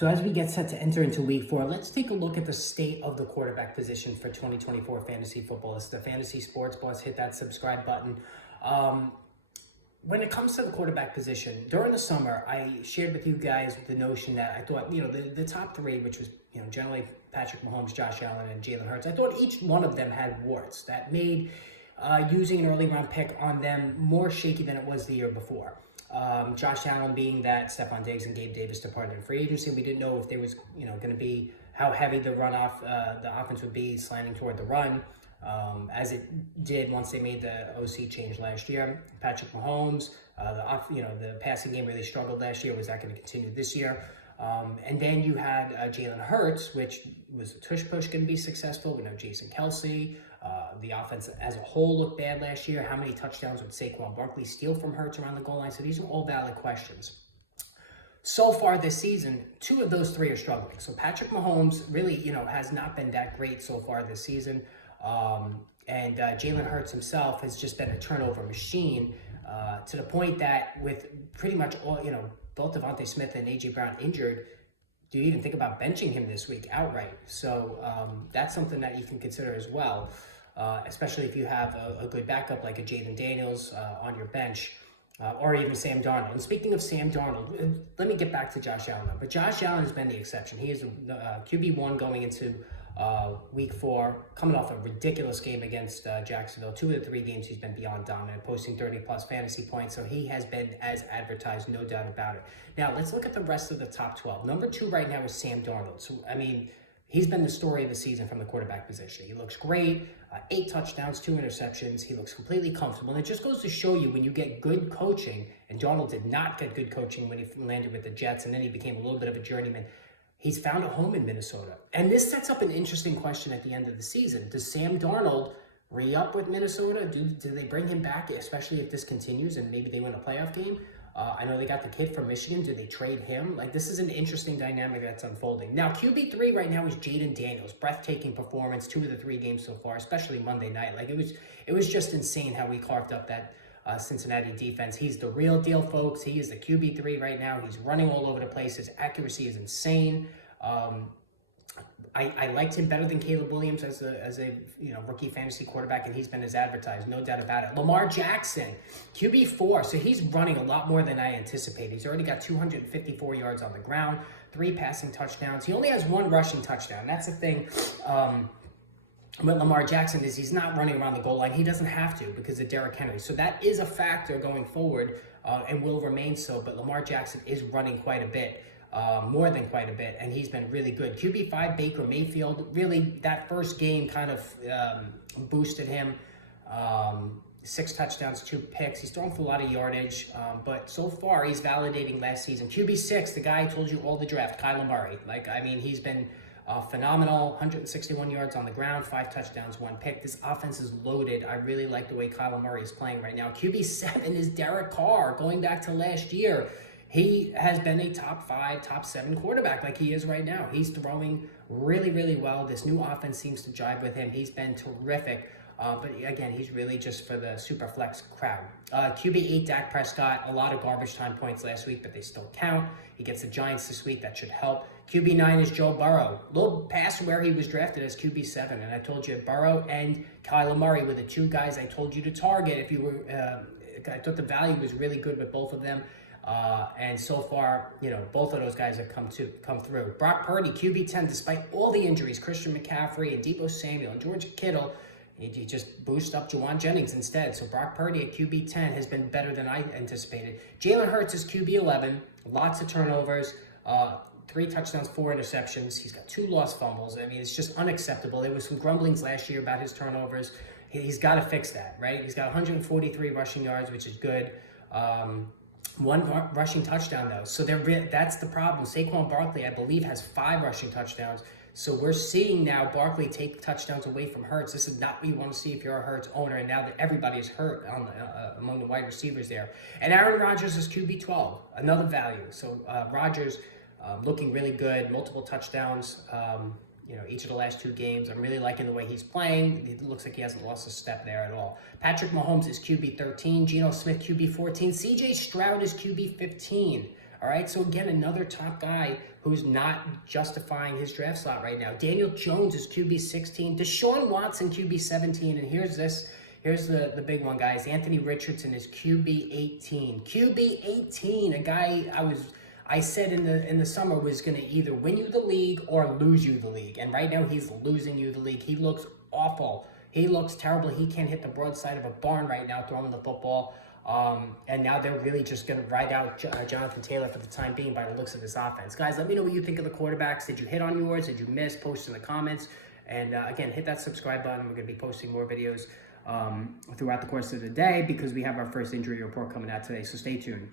So as we get set to enter into week 4, let's take a look at the state of the quarterback position for 2024 fantasy football. It's the Fantasy Sports Boss. Hit that subscribe button. Um, when it comes to the quarterback position, during the summer, I shared with you guys the notion that I thought, the top three, which was, generally Patrick Mahomes, Josh Allen, and Jalen Hurts, I thought each one of them had warts that made using an early round pick on them more shaky than it was the year before. Josh Allen being that Stephon Diggs and Gabe Davis departed in free agency. We didn't know if there was, going to be how heavy the the offense would be slanting toward the run, as it did once they made the OC change last year. Patrick Mahomes, the passing game really struggled last year. Was that going to continue this year? And then you had Jalen Hurts, which was a tush push going to be successful. We know Jason Kelsey. The offense as a whole looked bad last year. How many touchdowns would Saquon Barkley steal from Hurts around the goal line? So these are all valid questions. So far this season, two of those three are struggling. So Patrick Mahomes really, has not been that great so far this season. And Jalen Hurts himself has just been a turnover machine to the point that with pretty much all, both Devontae Smith and A.J. Brown injured, do you even think about benching him this week outright? So that's something that you can consider as well, especially if you have a good backup like a Jaden Daniels on your bench, or even Sam Darnold. And speaking of Sam Darnold, let me get back to Josh Allen. But Josh Allen has been the exception. He is QB1 going into week 4, coming off a ridiculous game against Jacksonville. 2 of the 3 games he's been beyond dominant, posting 30-plus fantasy points. So he has been as advertised, no doubt about it. Now, let's look at the rest of the top 12. Number 2 right now is Sam Darnold. So, he's been the story of the season from the quarterback position. He looks great, 8 touchdowns, 2 interceptions. He looks completely comfortable. And it just goes to show you when you get good coaching, and Darnold did not get good coaching when he landed with the Jets, and then he became a little bit of a journeyman. He's found a home in Minnesota. And this sets up an interesting question at the end of the season. Does Sam Darnold re-up with Minnesota? Do they bring him back, especially if this continues and maybe they win a playoff game? I know they got the kid from Michigan. Do they trade him? This is an interesting dynamic that's unfolding. Now, QB3 right now is Jaden Daniels. Breathtaking performance, 2 of the 3 games so far, especially Monday night. It was just insane how we carved up that Cincinnati defense. He's the real deal, folks. He is the QB3 right now. He's running all over the place. His accuracy is insane. I liked him better than Caleb Williams as a rookie fantasy quarterback, and he's been as advertised, no doubt about it. Lamar Jackson, QB4, so he's running a lot more than I anticipated. He's already got 254 yards on the ground, 3 passing touchdowns. He only has 1 rushing touchdown. That's the thing. With Lamar Jackson is he's not running around the goal line. He doesn't have to because of Derrick Henry. So that is a factor going forward and will remain so. But Lamar Jackson is running quite a bit, more than quite a bit, and he's been really good. QB5, Baker Mayfield, really that first game kind of boosted him. 6 touchdowns, 2 picks. He's throwing for a lot of yardage, but so far he's validating last season. QB6, the guy I told you all the draft, Kyler Murray. He's been phenomenal, 161 yards on the ground, 5 touchdowns, 1 pick. This offense is loaded. I really like the way Kyler Murray is playing right now. QB7 is Derek Carr. Going back to last year, he has been a top 5, top 7 quarterback like he is right now. He's throwing really, really well. This new offense seems to jive with him. He's been terrific. But again, he's really just for the super flex crowd. QB8, Dak Prescott, a lot of garbage time points last week, but they still count. He gets the Giants this week. That should help. QB9 is Joe Burrow. A little past where he was drafted as QB7. And I told you Burrow and Kyler Murray were the 2 guys I told you to target. If you were, I thought the value was really good with both of them. And so far, both of those guys have come through. Brock Purdy, QB10, despite all the injuries, Christian McCaffrey and Deebo Samuel and George Kittle, he just boosted up Juwan Jennings instead. So Brock Purdy at QB10 has been better than I anticipated. Jalen Hurts is QB11, lots of turnovers, 3 touchdowns, 4 interceptions. He's got 2 lost fumbles. It's just unacceptable. There was some grumblings last year about his turnovers. He's got to fix that, right? He's got 143 rushing yards, which is good. 1 rushing touchdown, though. So that's the problem. Saquon Barkley, I believe, has 5 rushing touchdowns. So we're seeing now Barkley take touchdowns away from Hurts. This is not what you want to see if you're a Hurts owner, and now that everybody is hurt among the wide receivers there. And Aaron Rodgers is QB12, another value. So Rodgers looking really good, multiple touchdowns, each of the last 2 games. I'm really liking the way he's playing. It looks like he hasn't lost a step there at all. Patrick Mahomes is QB13, Geno Smith QB14, CJ Stroud is QB15. All right, so again, another top guy who's not justifying his draft slot right now. Daniel Jones is QB 16. Deshaun Watson, QB 17. And here's the big one, guys. Anthony Richardson is QB 18. QB 18, a guy I said in the summer was going to either win you the league or lose you the league. And right now he's losing you the league. He looks awful. He looks terrible. He can't hit the broadside of a barn right now throwing the football. And now they're really just going to ride out Jonathan Taylor for the time being by the looks of this offense. Guys, let me know what you think of the quarterbacks. Did you hit on yours? Did you miss? Post in the comments. And again, hit that subscribe button. We're going to be posting more videos throughout the course of the day because we have our first injury report coming out today. So stay tuned.